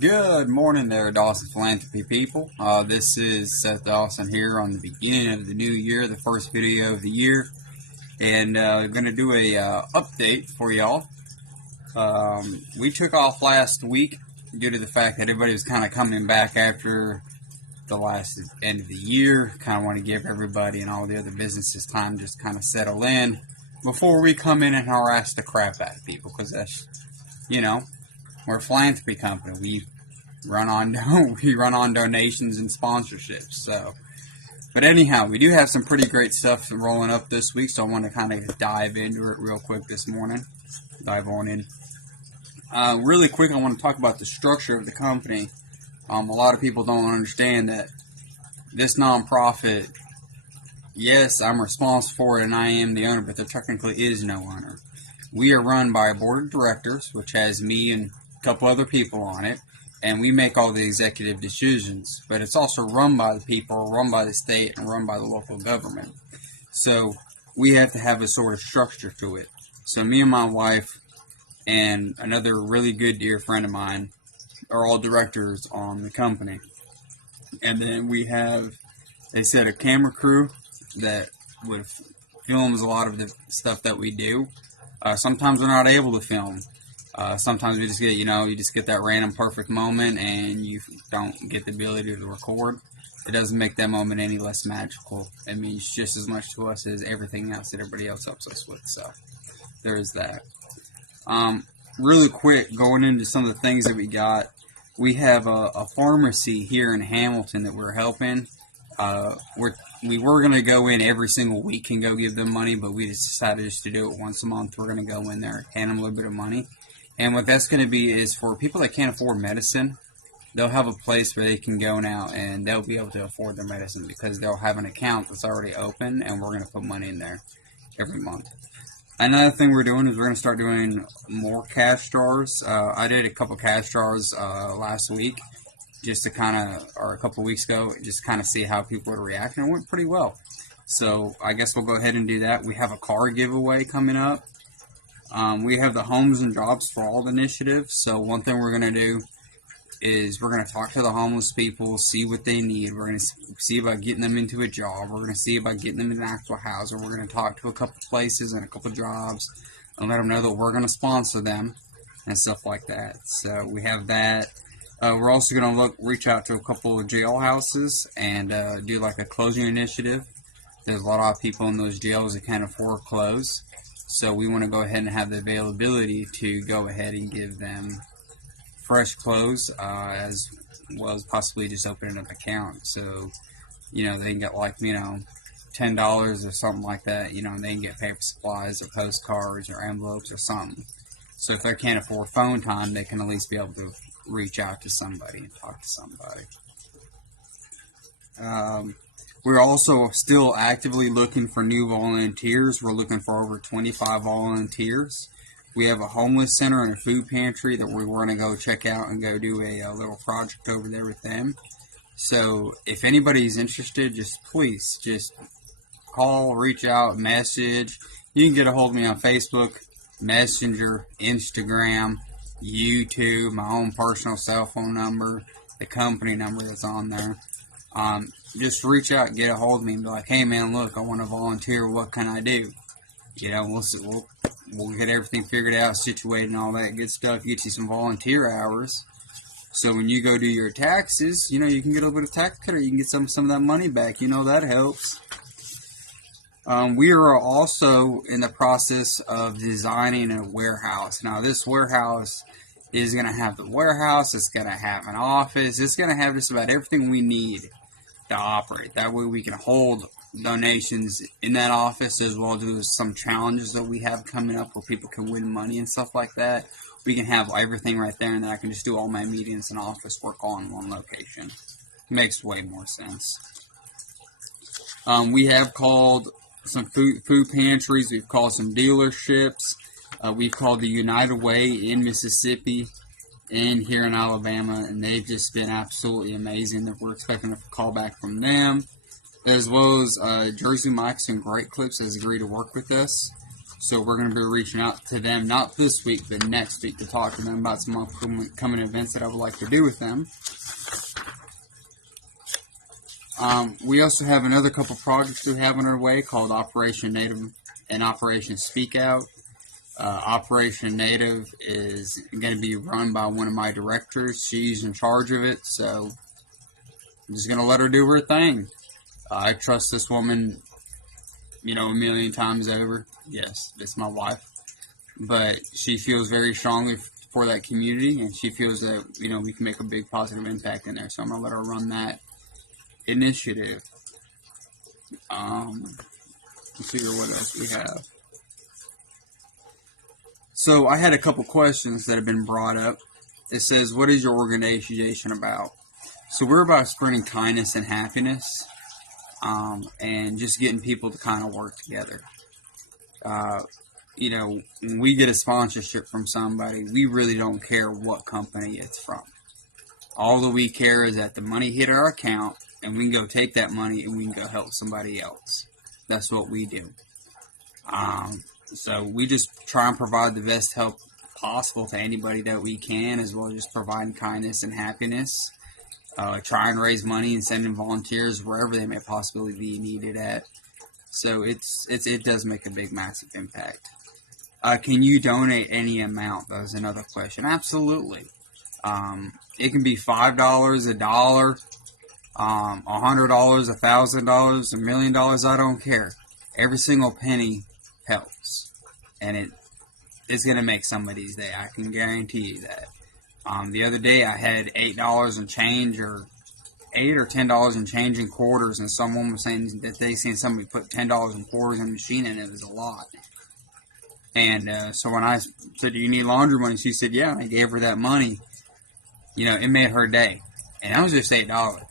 Good morning there, Dawson Philanthropy people. This is Seth Dawson here on the beginning of the new year, the first video of the year, and I'm going to do a update for y'all. We took off last week due to the fact that everybody was kind of coming back after the last end of the year. Kind of want to give everybody and all the other businesses time to just kind of settle in before we come in and harass the crap out of people, because that's, we're a philanthropy company. We run on donations and sponsorships. So, but anyhow, we do have some pretty great stuff rolling up this week. So I want to kind of dive into it real quick this morning. Dive on in. Really quick, I want to talk about the structure of the company. A lot of people don't understand that this nonprofit, yes, I'm responsible for it and I am the owner, but there technically is no owner. We are run by a board of directors, which has me and a couple other people on it, and we make all the executive decisions. But it's also run by the people, run by the state, and run by the local government. So we have to have a sort of structure to it. So me and my wife and another really good dear friend of mine are all directors on the company. And then we have a set of camera crew that would films a lot of the stuff that we do. Sometimes we're not able to film. Sometimes we just get, you just get that random perfect moment and you don't get the ability to record. It doesn't make that moment any less magical. It means just as much to us as everything else that everybody else helps us with. So there is that. Really quick, going into some of the things that we got. We have a pharmacy here in Hamilton that we're helping. We were going to go in every single week and go give them money, but we just decided just to do it once a month. We're going to go in there, hand them a little bit of money. And what that's going to be is for people that can't afford medicine, they'll have a place where they can go now and they'll be able to afford their medicine because they'll have an account that's already open and we're going to put money in there every month. Another thing we're doing is we're going to start doing more cash drawers. I did a couple cash drawers last week, just to or a couple weeks ago, just kind of see how people would react, and it went pretty well. So I guess we'll go ahead and do that. We have a car giveaway coming up. We have the Homes and Jobs for All initiative. So one thing we're going to do is we're going to talk to the homeless people, see what they need. We're going to see about getting them into a job. We're going to see about getting them in an actual house. Or we're going to talk to a couple places and a couple jobs and let them know that we're going to sponsor them and stuff like that. So we have that. We're also going to reach out to a couple of jailhouses and do like a closing initiative. There's a lot of people in those jails that can't afford clothes. So we want to go ahead and have the availability to go ahead and give them fresh clothes, as well as possibly just opening up an account. So, they can get $10 or something like that. They can get paper supplies or postcards or envelopes or something. So if they can't afford phone time, they can at least be able to reach out to somebody and talk to somebody. We're also still actively looking for new volunteers. We're looking for over 25 volunteers. We have a homeless center and a food pantry that we're going to go check out and go do a little project over there with them. So if anybody's interested, please call, reach out, message. You can get a hold of me on Facebook, Messenger, Instagram, YouTube, my own personal cell phone number, the company number that's on there. Just reach out, get a hold of me and be like, hey man, look, I want to volunteer, what can I do? We'll get everything figured out, situated and all that good stuff, get you some volunteer hours. So when you go do your taxes, you can get a little bit of tax cut, or you can get some of that money back, that helps. We are also in the process of designing a warehouse. Now this warehouse is going to have the warehouse, it's going to have an office, it's going to have just about everything we need to operate. That way we can hold donations in that office, as well as some challenges that we have coming up where people can win money and stuff like that. We can have everything right there, and then I can just do all my meetings and office work all in one location. Makes way more sense. We have called some food pantries, we've called some dealerships, we've called the United Way in Mississippi and here in Alabama, and they've just been absolutely amazing. That we're expecting a call back from them, as well as Jersey Mike's and Great Clips has agreed to work with us. So we're going to be reaching out to them, not this week, but next week, to talk to them about some upcoming events that I would like to do with them. We also have another couple projects we have on our way called Operation Native and Operation Speak Out. Operation Native is going to be run by one of my directors. She's in charge of it, so I'm just going to let her do her thing. I trust this woman, a million times over. Yes, it's my wife. But she feels very strongly for that community, and she feels that, we can make a big positive impact in there. So I'm going to let her run that initiative. Let's see what else we have. So I had a couple questions that have been brought up. It says, what is your organization about? So we're about spreading kindness and happiness, and just getting people to kind of work together. When we get a sponsorship from somebody, we really don't care what company it's from. All that we care is that the money hit our account, and we can go take that money and we can go help somebody else. That's what we do. So we just try and provide the best help possible to anybody that we can, as well as just providing kindness and happiness. Try and raise money and send in volunteers wherever they may possibly be needed at. So it does make a big, massive impact. Can you donate any amount? That was another question. Absolutely. It can be $5, $1, $100, $1,000, $1 million. I don't care. Every single penny helps, and it's gonna make somebody's day. I can guarantee you that. The other day I had $8 and change, or $8 or $10 and change in quarters, and someone was saying that they seen somebody put $10 in quarters in a machine, and it was a lot. And so when I said, "Do you need laundry money?" She said, "Yeah." And I gave her that money. It made her day, and that was just $8.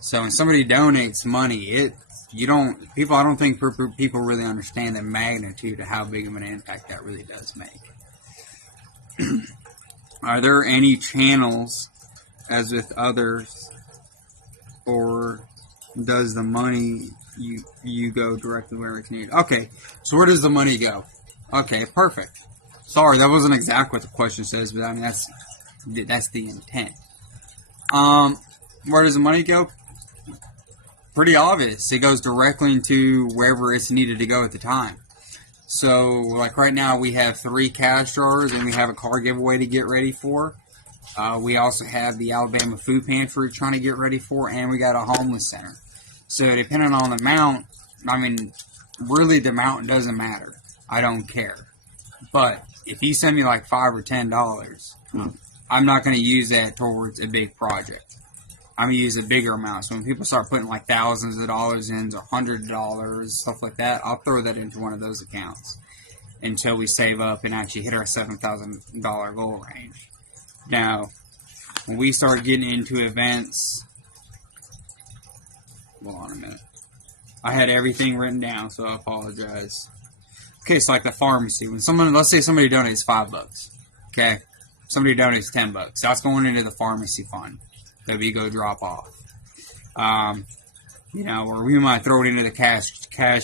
So when somebody donates money, I don't think people really understand the magnitude of how big of an impact that really does make. Are there any channels, as with others, or does the money you go directly where it's needed? Okay, so where does the money go? Okay, perfect. Sorry, that wasn't exactly what the question says, but I mean that's the intent. Where does the money go? Pretty obvious. It goes directly into wherever it's needed to go at the time. So, like right now, we have 3 cash drawers, and we have a car giveaway to get ready for. We also have the Alabama Food Pantry trying to get ready for, and we got a homeless center. So, depending on the amount, really the amount doesn't matter. I don't care. But if you send me like $5 or $10, I'm not going to use that towards a big project. I'm going to use a bigger amount. So when people start putting like thousands of dollars in, or $100, stuff like that, I'll throw that into one of those accounts until we save up and actually hit our $7,000 goal range. Now, when we start getting into events, hold on a minute. I had everything written down, so I apologize. Okay, so like the pharmacy. When let's say somebody donates $5, okay? Somebody donates $10. That's going into the pharmacy fund that we go drop off. Or we might throw it into the cash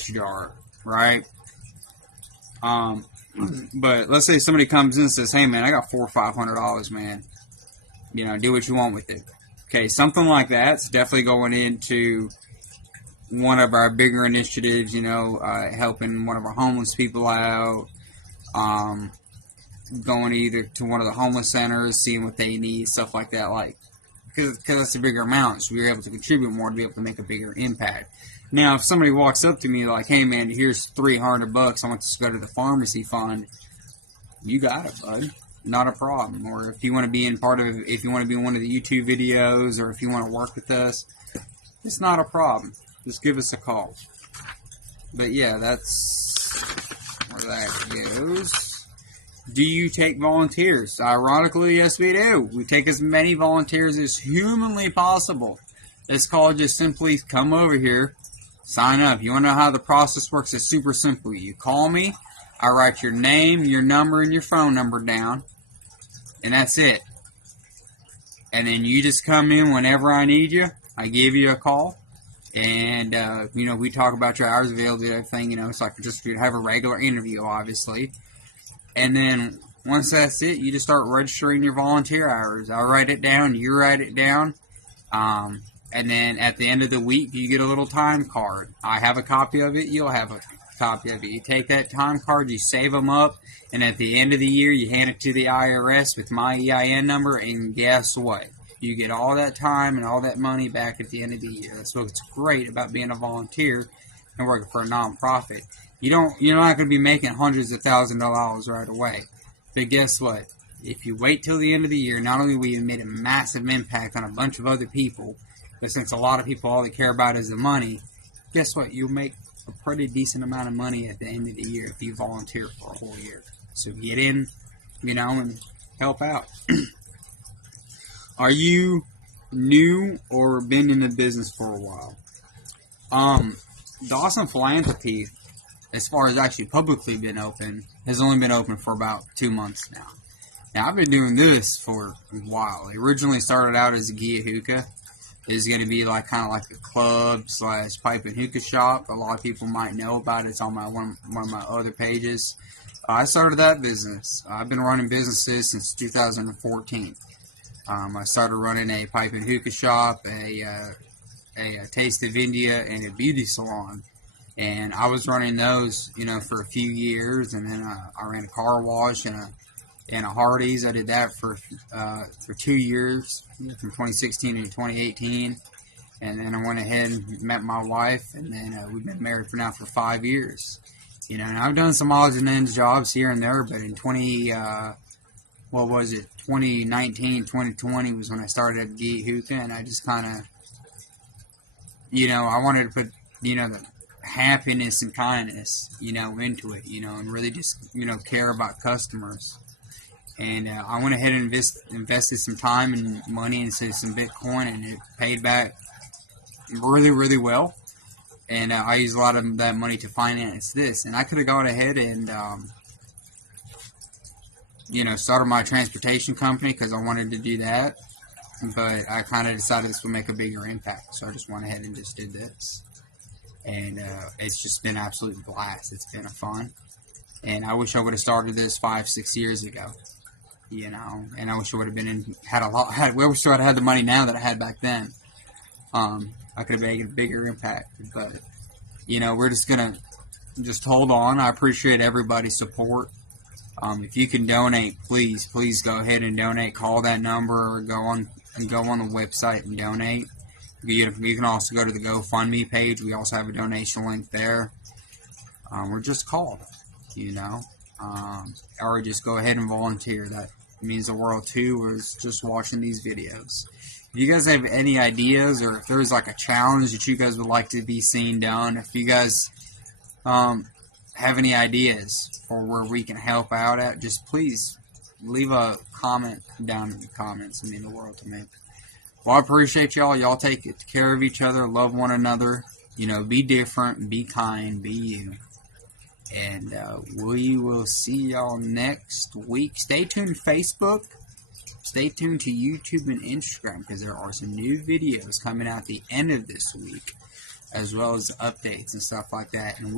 jar, right? But let's say somebody comes in and says, "Hey man, I got $400 or $500, man. Do what you want with it." Okay, something like that's definitely going into one of our bigger initiatives, helping one of our homeless people out, going either to one of the homeless centers, seeing what they need, stuff like that, because that's a bigger amount, so we're able to contribute more to be able to make a bigger impact. Now, if somebody walks up to me like, "Hey man, here's $300, I want this to go to the pharmacy fund," you got it, bud. Not a problem. Or if you want to be if you want to be in one of the YouTube videos, or if you want to work with us, it's not a problem. Just give us a call. But yeah, that's where that goes. Do you take volunteers? Ironically, yes we do. We take as many volunteers as humanly possible. It's called just simply come over here, sign up. You want to know how the process works? It's super simple. You call me, I write your name, your number, and your phone number down, and that's it. And then you just come in whenever I need you. I give you a call. And, you know, we talk about your hours available, everything, you know, it's like just you have a regular interview, obviously. And then once that's it, you just start registering your volunteer hours. I'll write it down, you write it down. And then at the end of the week, you get a little time card. I have a copy of it, you'll have a copy of it. You take that time card, you save them up, and at the end of the year, you hand it to the IRS with my EIN number, and guess what? You get all that time and all that money back at the end of the year. That's what's great about being a volunteer and working for a nonprofit. You're not going to be making hundreds of thousands of dollars right away. But guess what? If you wait till the end of the year, not only will you make a massive impact on a bunch of other people, but since a lot of people all they care about is the money, guess what? You'll make a pretty decent amount of money at the end of the year if you volunteer for a whole year. So get in, you know, and help out. Are you new or been in the business for a while? Dawson Philanthropy, as far as actually publicly been open, has only been open for about 2 months now. Now, I've been doing this for a while. It originally started out as a Gia Hookah. It's going to be like kind of like a club / pipe and hookah shop. A lot of people might know about it. It's on one of my other pages. I started that business. I've been running businesses since 2014. I started running a pipe and hookah shop, a Taste of India, and a beauty salon. And I was running those, you know, for a few years, and then I ran a car wash and a Hardee's. I did that for 2 years, from 2016 to 2018. And then I went ahead and met my wife, and then we've been married for 5 years. You know, and I've done some odds and ends jobs here and there, but in 2019, 2020 was when I started at Gia Hookah, and I just kind of, you know, I wanted to put, you know, the happiness and kindness, you know, into it, you know, and really just, you know, care about customers. And I went ahead and invested some time and money into some Bitcoin, and it paid back really, really well. And I used a lot of that money to finance this. And I could have gone ahead and, you know, started my transportation company because I wanted to do that. But I kind of decided this would make a bigger impact. So I just went ahead and just did this. And it's just been an absolute blast. It's been a fun. And I wish I would have started this 5-6 years ago. You know, and I wish I would have I wish I would have had the money now that I had back then. I could have made a bigger impact, but, you know, we're just going to just hold on. I appreciate everybody's support. If you can donate, please go ahead and donate. Call that number or go on the website and donate. You can also go to the GoFundMe page. We also have a donation link there. Or just call, you know, or just go ahead and volunteer. That means the world too, is just watching these videos. If you guys have any ideas, or if there's like a challenge that you guys would like to be seen done, if you guys have any ideas for where we can help out at, just please leave a comment down in the comments. It means the world to me. Well, I appreciate y'all. Y'all take care of each other, love one another. You know, be different, be kind, be you. And we will see y'all next week. Stay tuned to Facebook. Stay tuned to YouTube and Instagram, because there are some new videos coming out at the end of this week, as well as updates and stuff like that. And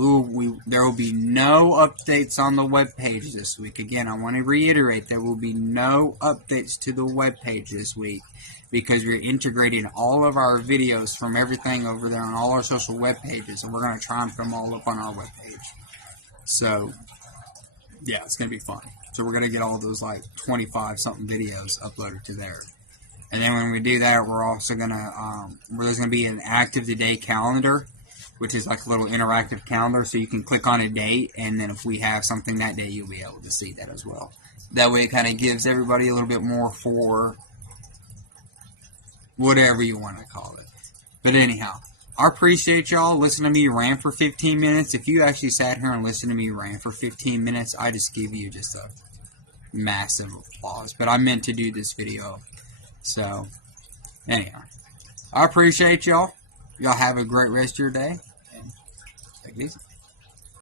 there will be no updates on the webpage this week. Again, I want to reiterate, there will be no updates to the webpage this week, because we're integrating all of our videos from everything over there on all our social web pages, and we're going to try and put them all up on our webpage. So, yeah, it's going to be fun. So we're going to get all those like 25-something videos uploaded to there. And then when we do that, we're also going to, there's going to be an active today calendar, which is like a little interactive calendar. So you can click on a date, and then if we have something that day, you'll be able to see that as well. That way it kind of gives everybody a little bit more for whatever you want to call it. But anyhow, I appreciate y'all listening to me rant for 15 minutes. If you actually sat here and listened to me rant for 15 minutes, I just give you just a massive applause. But I meant to do this video. So, anyhow, I appreciate y'all. Y'all have a great rest of your day. And take it easy.